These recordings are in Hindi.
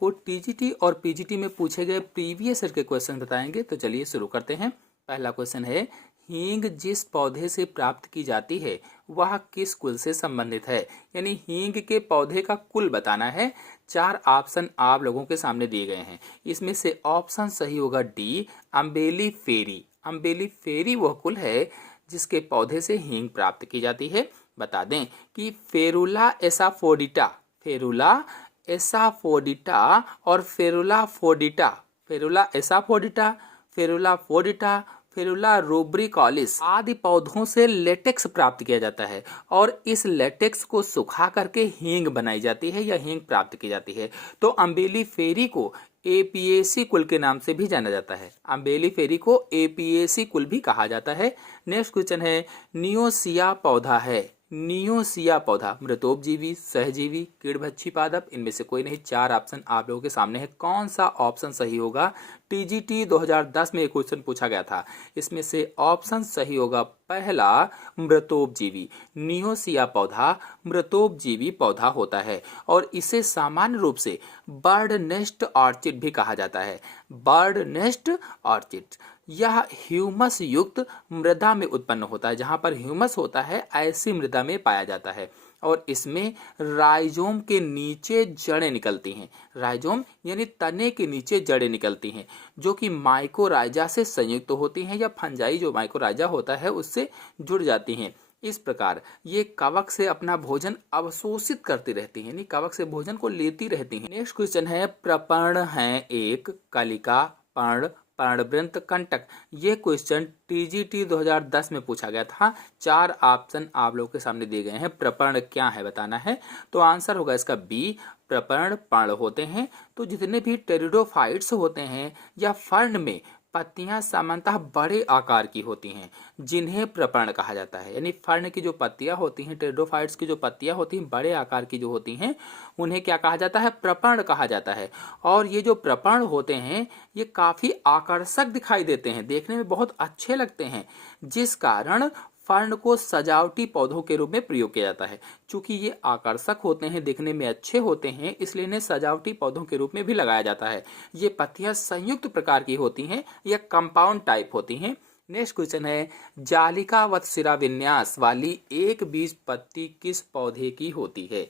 को टीजीटी और पीजीटी में पूछे गए प्रीवियस ईयर के क्वेश्चन बताएंगे। तो चलिए शुरू करते हैं। पहला क्वेश्चन है, हींग जिस पौधे से प्राप्त की जाती है वह किस कुल से संबंधित है। यानी हींग के पौधे का कुल बताना है। 4 ऑप्शन आप लोगों के सामने दिए गए हैं। इसमें से ऑप्शन सही होगा डी, अम्बेली फेरी। अम्बेली फेरी वह कुल है जिसके पौधे से हींग प्राप्त की जाती है। बता दें कि फेरुला एसाफोडिटा, फेरुला एसाफोडिटा और फेरुला फोडिटा, फेरुला एसाफोडिटा, फेरुला फोडिटा, फेरुला रूब्रिकॉलिस आदि पौधों से लेटेक्स प्राप्त किया जाता है और इस लेटेक्स को सुखा करके हींग बनाई जाती है या हींग प्राप्त की जाती है। तो अम्बेली फेरी को एपीएसी कुल के नाम से भी जाना जाता है। अम्बेली फेरी को एपीएसी कुल भी कहा जाता है। नेक्स्ट क्वेश्चन है, नियोसिया पौधा है। नियोसिया पौधा मृतोपजीवी, सहजीवी, कीड़भक्षी पादप, इनमें से कोई नहीं। 4 ऑप्शन आप लोगों के सामने है। कौन सा ऑप्शन सही होगा? टीजीटी 2010 में एक क्वेश्चन पूछा गया था। इसमें से ऑप्शन सही होगा पहला, मृतोपजीवी। नियोसिया पौधा मृतोपजीवी पौधा होता है और इसे सामान्य रूप से बर्ड नेस्ट ऑर्चिड भी कहा जाता है। बर्ड नेस्ट ऑर्चिड यह ह्यूमस युक्त मृदा में उत्पन्न होता है। जहां पर ह्यूमस होता है ऐसी मृदा में पाया जाता है और इसमें राइजोम के नीचे जड़ें निकलती हैं। राइजोम यानी तने के नीचे जड़ें निकलती हैं जो कि माइकोराइजा से संयुक्त होती हैं या फंजाई जो माइकोराइजा होता है उससे जुड़ जाती हैं। इस प्रकार ये कवक से अपना भोजन अवशोषित करती रहती हैं, यानी कवक से भोजन को लेती रहती हैं। नेक्स्ट क्वेश्चन है, प्रपर्ण है एक, कलिका, पर्ण, पर्णवृंत, कंटक। ये क्वेश्चन टीजीटी 2010 में पूछा गया था। 4 ऑप्शन आप लोगों के सामने दिए गए हैं। प्रपर्ण क्या है बताना है। तो आंसर होगा इसका बी, प्रपर्ण पर्ण होते हैं। तो जितने भी टेरिडोफाइट्स होते हैं या फर्न में पत्तियां सामान्यतः बड़े आकार की होती हैं जिन्हें प्रपर्ण कहा जाता है। यानी फर्न की जो पत्तियां होती हैं, टेरिडोफाइट्स की जो पत्तियां होती हैं बड़े आकार की जो होती हैं उन्हें क्या कहा जाता है? प्रपर्ण कहा जाता है। और ये जो प्रपर्ण होते हैं ये काफी आकर्षक दिखाई देते हैं, देखने में बहुत अच्छे लगते हैं, जिस कारण फर्न को सजावटी पौधों के रूप में प्रयोग किया जाता है। चूंकि ये आकर्षक होते हैं, दिखने में अच्छे होते हैं, इसलिए इन्हें सजावटी पौधों के रूप में भी लगाया जाता है। ये पत्तियां संयुक्त प्रकार की होती हैं या कंपाउंड टाइप होती हैं। नेक्स्ट क्वेश्चन है, जालिकावत शिरा विन्यास वाली एक बीज पत्ती किस पौधे की होती है?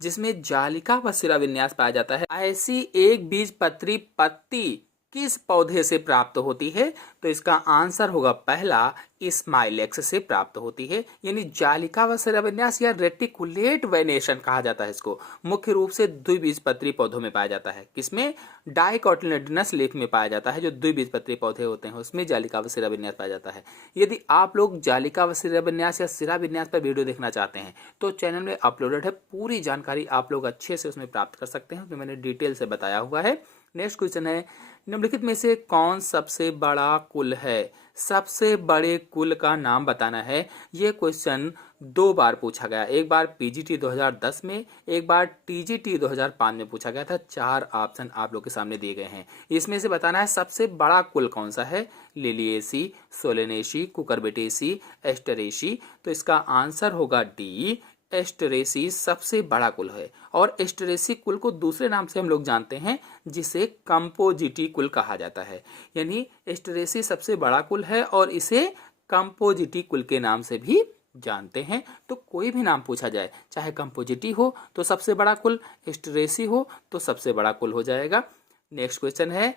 जिसमें जालिका व शिरा विन्यास पाया जाता है, ऐसी एक बीज पत्री पत्ती किस पौधे से प्राप्त होती है? तो इसका आंसर होगा पहला, स्माइलेक्स से प्राप्त होती है। यानी जालिका व शिराविन्यास या रेटिकुलेट वेनेशन कहा जाता है इसको। मुख्य रूप से द्विबीजपत्री पौधों में पाया जाता है। किसमें? डाइकोटिलेडोनस लीफ में पाया जाता है। जो द्विबीजपत्री पौधे होते हैं उसमें जालिका व शिराविन्यास पाया जाता है। यदि आप लोग जालिका व शिराविन्यास या शिराविन्यास पर वीडियो देखना चाहते हैं तो चैनल में अपलोडेड है, पूरी जानकारी आप लोग अच्छे से उसमें प्राप्त कर सकते हैं। तो मैंने डिटेल से बताया हुआ है। नेक्स्ट क्वेश्चन है, निम्नलिखित में से कौन सबसे बड़ा कुल है? सबसे बड़े कुल का नाम बताना है। यह क्वेश्चन 2 बार पूछा गया, एक बार पीजीटी 2010 में, एक बार टीजीटी 2005 में पूछा गया था। 4 ऑप्शन आप लोग के सामने दिए गए हैं। इसमें से बताना है सबसे बड़ा कुल कौन सा है। Liliaceae, Solanaceae, Cucurbitaceae, Asteraceae. तो इसका आंसर होगा डी, एस्टरेसी सबसे बड़ा कुल है। और एस्टरेसी कुल को दूसरे नाम से हम लोग जानते हैं जिसे कंपोजिटी कुल कहा जाता है। यानी एस्टरेसी सबसे बड़ा कुल है और इसे कंपोजिटी कुल के नाम से भी जानते हैं। तो कोई भी नाम पूछा जाए, चाहे कंपोजिटी हो तो सबसे बड़ा कुल, एस्टरेसी हो तो सबसे बड़ा कुल हो जाएगा। नेक्स्ट क्वेश्चन है,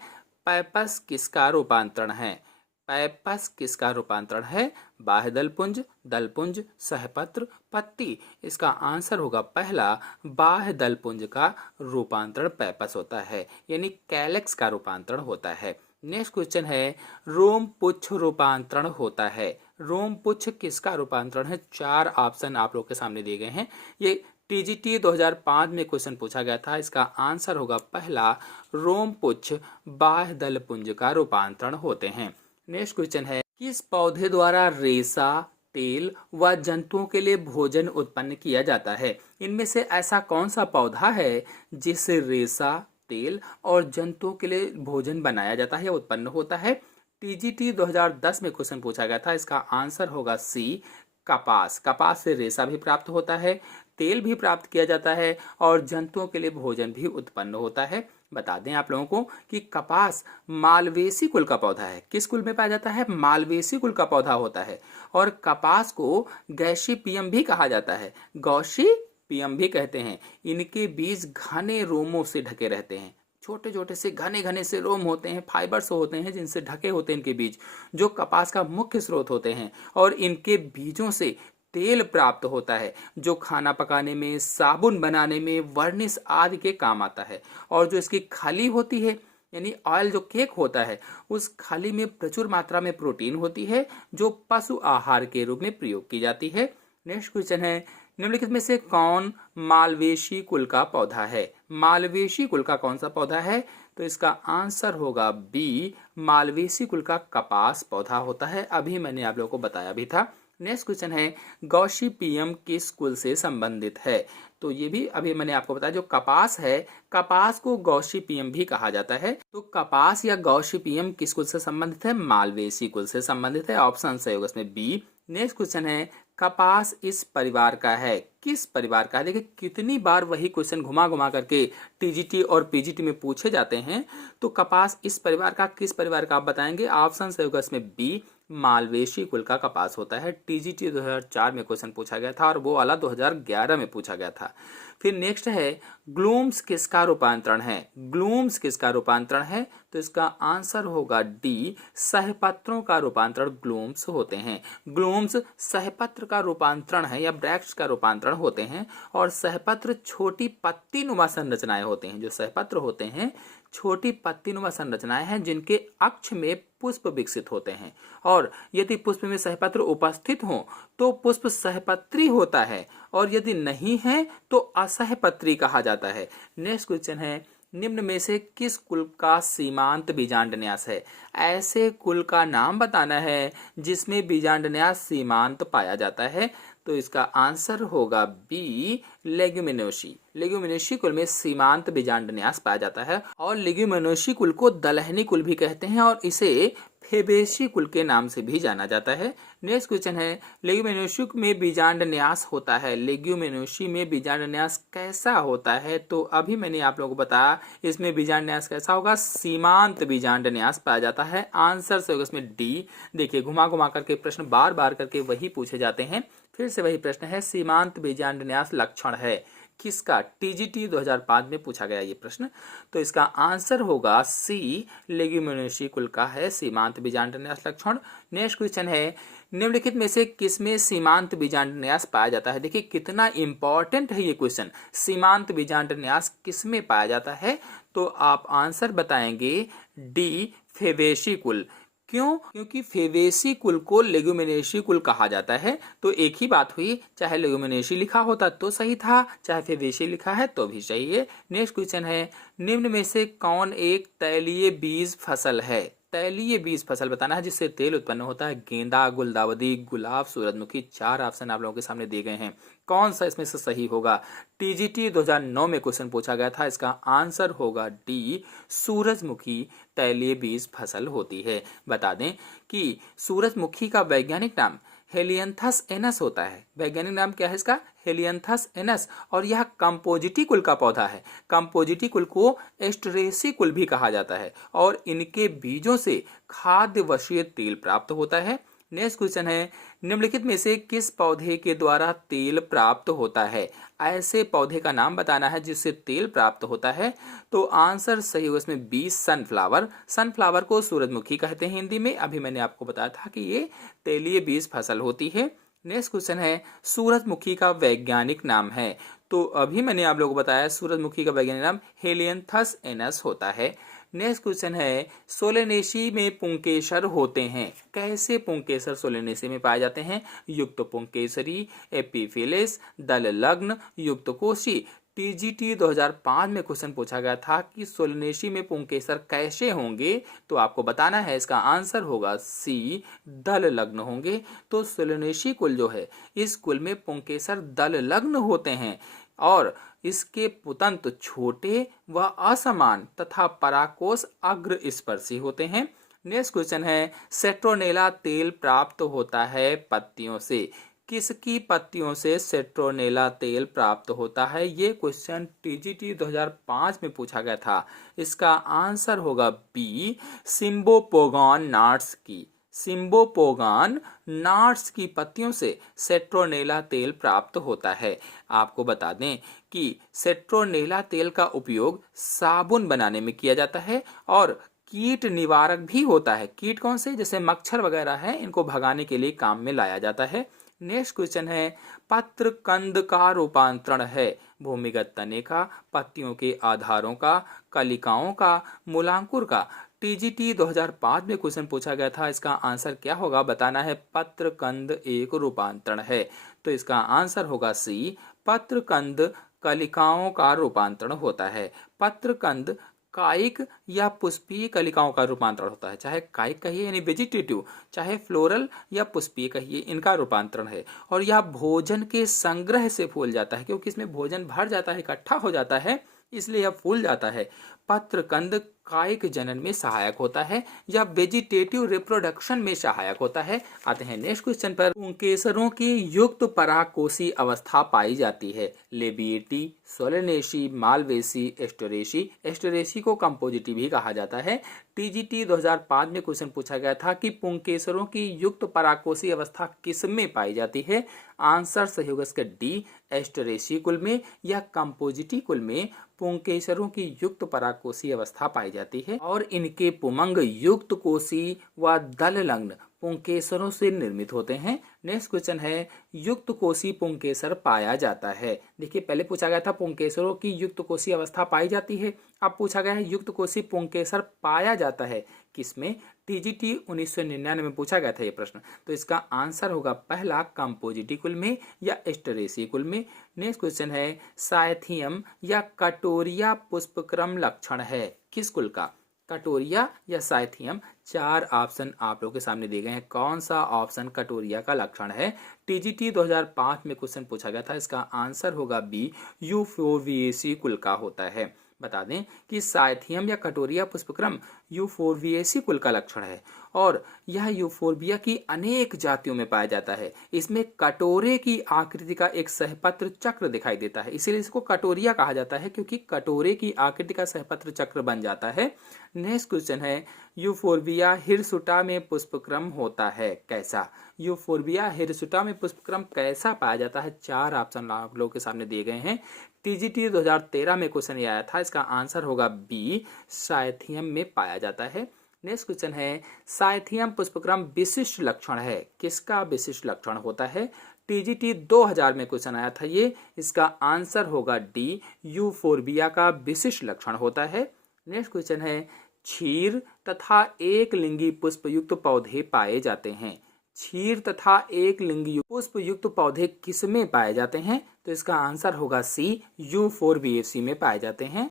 पैपस किसका रूपांतरण है? पैपस किसका रूपांतरण है? बाह्य दलपुंज, दलपुंज, सहपत्र, पत्ती। इसका आंसर होगा पहला, बाह्य दलपुंज का रूपांतरण पैपस होता है, यानी कैलेक्स का रूपांतरण होता है। नेक्स्ट क्वेश्चन है, रोम पुच्छ रूपांतरण होता है। रोम पुच्छ किसका रूपांतरण है? 4 ऑप्शन आप लोग के सामने दिए गए हैं। ये टीजीटी 2005 में क्वेश्चन पूछा गया था। इसका आंसर होगा पहला, रोम पुच्छ बाह्य दलपुंज का रूपांतरण होते हैं। नेक्स्ट क्वेश्चन है, किस पौधे द्वारा रेशा, तेल व जंतुओं के लिए भोजन उत्पन्न किया जाता है? इनमें से ऐसा कौन सा पौधा है जिससे रेशा, तेल और जंतुओं के लिए भोजन बनाया जाता है या उत्पन्न होता है? टीजीटी 2010 में क्वेश्चन पूछा गया था। इसका आंसर होगा सी, कपास। कपास से रेशा भी प्राप्त होता है, तेल भी प्राप्त किया जाता है और जंतुओं के लिए भोजन भी उत्पन्न होता है। बता दें आप लोगों को कि कपास मालवेसी कुल का पौधा है। किस कुल में पाया जाता है? मालवेसी कुल का पौधा होता है। और कपास को गॉसिपियम भी कहा जाता है, गॉसिपियम भी कहते हैं। इनके बीज घने रोमों से ढके रहते हैं, छोटे छोटे से घने घने से रोम होते हैं, फाइबर्स होते हैं जिनसे ढके होते हैं इनके बीज, जो कपास का मुख्य स्रोत होते हैं। और इनके बीजों से तेल प्राप्त होता है जो खाना पकाने में, साबुन बनाने में, वर्निश आदि के काम आता है। और जो इसकी खली होती है, यानी ऑयल जो केक होता है, उस खली में प्रचुर मात्रा में प्रोटीन होती है जो पशु आहार के रूप में प्रयोग की जाती है। नेक्स्ट क्वेश्चन है, निम्नलिखित में से कौन मालवेशी कुल का पौधा है? मालवेशी कुल का कौन सा पौधा है? तो इसका आंसर होगा बी, मालवेशी कुल का कपास पौधा होता है। अभी मैंने आप लोगों को बताया भी था। नेक्स्ट क्वेश्चन है, गॉसिपियम किस कुल से संबंधित है? तो ये भी अभी मैंने आपको बताया, जो कपास है, कपास को गॉसिपियम भी कहा जाता है। तो कपास या गॉसिपियम किस कुल से संबंधित है? मालवेसी कुल से संबंधित है। ऑप्शन सही होगा इसमें बी। नेक्स्ट क्वेश्चन है, कपास इस परिवार का है, किस परिवार का है? देखिए कितनी बार वही क्वेश्चन घुमा घुमा करके टीजीटी और पीजीटी में पूछे जाते हैं। तो कपास इस परिवार का, किस परिवार का आप बताएंगे? ऑप्शन सही होगा इसमें बी, मालवेशी कुल का कपास होता है। टीजीटी 2004 में क्वेश्चन पूछा गया था और वो वाला 2011 में पूछा गया था। फिर नेक्स्ट है, ग्लूम्स किसका रूपांतरण है? ग्लूम्स किसका रूपांतरण है? तो इसका आंसर होगा डी, सहपत्रों का रूपांतरण ग्लूम्स होते हैं। ग्लूम्स सहपत्र का रूपांतरण है या ब्रैक्ट्स का रूपांतरण होते हैं। और सहपत्र छोटी पत्ती नुमा संरचनाएं होते हैं। जो सहपत्र होते हैं छोटी पत्ती नुमा संरचनाएं हैं जिनके अक्ष में पुष्प विकसित होते हैं। और यदि पुष्प में सहपत्र उपस्थित हो तो पुष्प सहपत्री होता है, और यदि नहीं है तो असहपत्री कहा जाता है। नेक्स्ट क्वेश्चन है, निम्न में से किस कुल का सीमांत बीजांडन्यास है? ऐसे कुल का नाम बताना है जिसमें बीजांडन्यास सीमांत पाया जाता है। तो इसका आंसर होगा बी, लेग्यूमिनोसी। लेग्यूमिनोसी कुल में सीमांत बीजांडन्यास पाया जाता है। और लेग्यूमिनोसी कुल को दलहनी कुल भी कहते हैं और इसे फेबेसी कुल के नाम से भी जाना जाता है। नेक्स्ट क्वेश्चन है, लेग्यूमिनोसी में बीजांडन्यास होता है, लेग्यूमिनोसी में बीजांडन्यास कैसा होता है? तो अभी मैंने आप लोगों को बताया इसमें बीजांडन्यास कैसा होगा, सीमांत बीजांडन्यास पाया जाता है। आंसर से होगा इसमें डी। देखिए घुमा घुमा करके प्रश्न बार बार करके वही पूछे जाते हैं। फिर से वही प्रश्न है, सीमांत बीजांडन्यास लक्षण है किसका? टीजीटी 2005 में पूछा गया ये प्रश्न। तो इसका आंसर होगा सी, लेग्यूमिनोसी कुल का है सीमांत बीजांडन्यास लक्षण। नेक्स्ट क्वेश्चन है, निम्नलिखित में से किसमें सीमांत बीजांडन्यास पाया जाता है? देखिए कितना इंपॉर्टेंट है ये क्वेश्चन, सीमांत बीजांडन्यास किसमें पाया जाता है? तो आप आंसर बताएंगे डी, फेबेसी कुल। क्यों? क्योंकि फेबेसी कुल को लेग्यूमिनेसी कुल कहा जाता है। तो एक ही बात हुई, चाहे लेग्यूमिनेसी लिखा होता तो सही था, चाहे फेबेसी लिखा है तो भी सही है। नेक्स्ट क्वेश्चन है, निम्न में से कौन एक तैलीय बीज फसल है? तैलीय बीज फसल बताना है जिससे तेल उत्पन्न होता है। गेंदा, गुलदाउदी, गुलाब, सूरजमुखी। 4 ऑप्शन आप लोगों के सामने दिए गए हैं, कौन सा इसमें से सही होगा? टीजीटी 2009 में क्वेश्चन पूछा गया था, इसका आंसर होगा डी, सूरजमुखी तैलीय बीज फसल होती है। बता दें कि सूरजमुखी का वैज्ञानिक नाम हेलियंथस एनस होता है। वैज्ञानिक नाम क्या है इसका? Helianthus anus. और यह कंपोजिटी कुल का पौधा है। कंपोजिटी कुल को एस्टरेसी कुल भी कहा जाता है और इनके बीजों से खाद्य वशीय तेल प्राप्त होता है। नेक्स्ट क्वेश्चन है, निम्नलिखित में से किस पौधे के द्वारा तेल प्राप्त होता है? ऐसे पौधे का नाम बताना है जिससे तेल प्राप्त होता है। तो आंसर सही होगा इसमें बी, सनफ्लावर। सनफ्लावर को सूरजमुखी कहते हैं हिंदी में। अभी मैंने आपको बताया था कि ये तेलीय बीज फसल होती है। नेक्स्ट क्वेश्चन है, सूरजमुखी का वैज्ञानिक नाम है? तो अभी मैंने आप लोगों को बताया सूरजमुखी का वैज्ञानिक नाम हेलियंथस एनस होता है। नेक्स्ट क्वेश्चन है, सोलेनेसी में पुंकेसर होते हैं। कैसे पुंकेसर सोलेनेसी में पाए जाते हैं? युक्त पुंकेसरी, एपीफिलिस, दल लग्न, युक्त कोशी। टीजीटी 2005 में क्वेश्चन पूछा गया था कि सोलेनेसी में पुंकेसर कैसे होंगे? तो आपको बताना है, इसका आंसर होगा सी, दल लग्न होंगे। तो सोलेनेसी कुल जो है, इस कुल में पुंकेसर दल लग्न होते हैं और इसके पुतंत छोटे व असमान तथा पराकोष अग्र स्पर्शी होते हैं। नेक्स्ट क्वेश्चन है, सेट्रोनेला तेल प्राप्त होता है पत्तियों से। किसकी पत्तियों से सिट्रोनेला तेल प्राप्त होता है? ये क्वेश्चन टीजीटी 2005 में पूछा गया था। इसका आंसर होगा बी, सिम्बोपोगॉन नाट्स की। सिम्बोपोगॉन नाट्स की पत्तियों से सिट्रोनेला तेल प्राप्त होता है। आपको बता दें कि सिट्रोनेला तेल का उपयोग साबुन बनाने में किया जाता है और कीट निवारक भी होता है। कीट कौन से? जैसे मच्छर वगैरह है, इनको भगाने के लिए काम में लाया जाता है। नेक्स्ट क्वेश्चन है, पत्र कंद का रूपांतरण है भूमिगत तने का, पत्तियों के आधारों का, कलिकाओं का, मूलांकुर का। टीजीटी 2005 में क्वेश्चन पूछा गया था। इसका आंसर क्या होगा बताना है। पत्र कंद एक रूपांतरण है, तो इसका आंसर होगा सी, पत्र कंद कलिकाओं का रूपांतरण होता है। पत्र कंद कायिक या पुष्पीय कलिकाओं का रूपांतरण होता है। चाहे कायिक कहिए यानी वेजिटेटिव, चाहे फ्लोरल या पुष्पीय कहिए, इनका रूपांतरण है। और यह भोजन के संग्रह से फूल जाता है, क्योंकि इसमें भोजन भर जाता है, इकट्ठा हो जाता है, इसलिए यह फूल जाता है। पत्रकंद कायिक जनन में सहायक होता है या वेजिटेटिव रिप्रोडक्शन में सहायक होता है। आते हैं नेक्स्ट क्वेश्चन पर। पुंकेसरों की युक्त परागकोशी अवस्था पाई जाती है। Labiatae, Solanaceae, Malvaceae, Asteraceae. Asteraceae को कंपोजिटी भी कहा जाता है। टीजीटी 2005 में क्वेश्चन पूछा गया था कि पुंकेसरों की युक्त परागकोशी अवस्था किसमें पाई जाती है? आंसर सही होगा इसका डी, एस्टरेसी कुल में या कंपोजिटी कुल में पुंकेसरों की युक्त परागकोशी अवस्था पाई जाती है। और इनके पुमंग युक्त कोशी व दललग्न पुंकेसरों से निर्मित होते हैं। नेक्स्ट क्वेश्चन है, युक्त कोशी पुंकेसर पाया जाता है। देखिए, पहले पूछा गया था पुंकेसरों की युक्त कोशी अवस्था पाई जाती है, अब पूछा गया है युक्त कोशी पुंकेसर पाया जाता है किसमें? टीजीटी 1999 में पूछा गया था ये प्रश्न, तो इसका आंसर होगा पहला, कंपोजिटी कुल में या एस्टरेसी कुल में। नेक्स्ट क्वेश्चन है, साइथियम या कटोरिया पुष्पक्रम लक्षण है किस कुल का? कटोरिया या साइथियम। 4 ऑप्शन आप लोगों के सामने दिए गए हैं। कौन सा ऑप्शन कटोरिया का लक्षण है? टीजीटी 2005 में क्वेश्चन पूछा गया था। इसका आंसर होगा बी, यूफोर्बिएसी कुल का होता है। बता दें कि साइथियम या कटोरिया पुष्पक्रम यूफोर्बिएसी कुल का लक्षण है और यह यूफोर्बिया की अनेक जातियों में पाया जाता है। इसमें कटोरे की आकृति का एक सहपत्र चक्र दिखाई देता है, इसीलिए इसको कटोरिया कहा जाता है, क्योंकि कटोरे की आकृति का सहपत्र चक्र बन जाता है। नेक्स्ट क्वेश्चन है, यूफोर्बिया हिरसुटा में पुष्पक्रम होता है कैसा? यूफोर्बिया हिरसुटा में पुष्पक्रम कैसा पाया जाता है? 4 ऑप्शन आप लोगों के सामने दिए गए हैं। टीजीटी 2013 में क्वेश्चन ये आया था। इसका आंसर होगा बी, साइथियम में पाया जाता है। नेक्स्ट क्वेश्चन है, साइथियम पुष्पक्रम विशिष्ट लक्षण है किसका विशिष्ट लक्षण होता है? टीजीटी 2000 में क्वेश्चन आया था ये। इसका आंसर होगा डी, यूफोर्बिया का विशिष्ट लक्षण होता है। नेक्स्ट क्वेश्चन है, क्षीर तथा एक लिंगी पुष्पयुक्त पौधे पाए जाते हैं। क्षीर तथा एक लिंगी पुष्पयुक्त पौधे किसमें पाए जाते हैं? तो इसका आंसर होगा सी, यूफोर्बिएसी में पाए जाते हैं।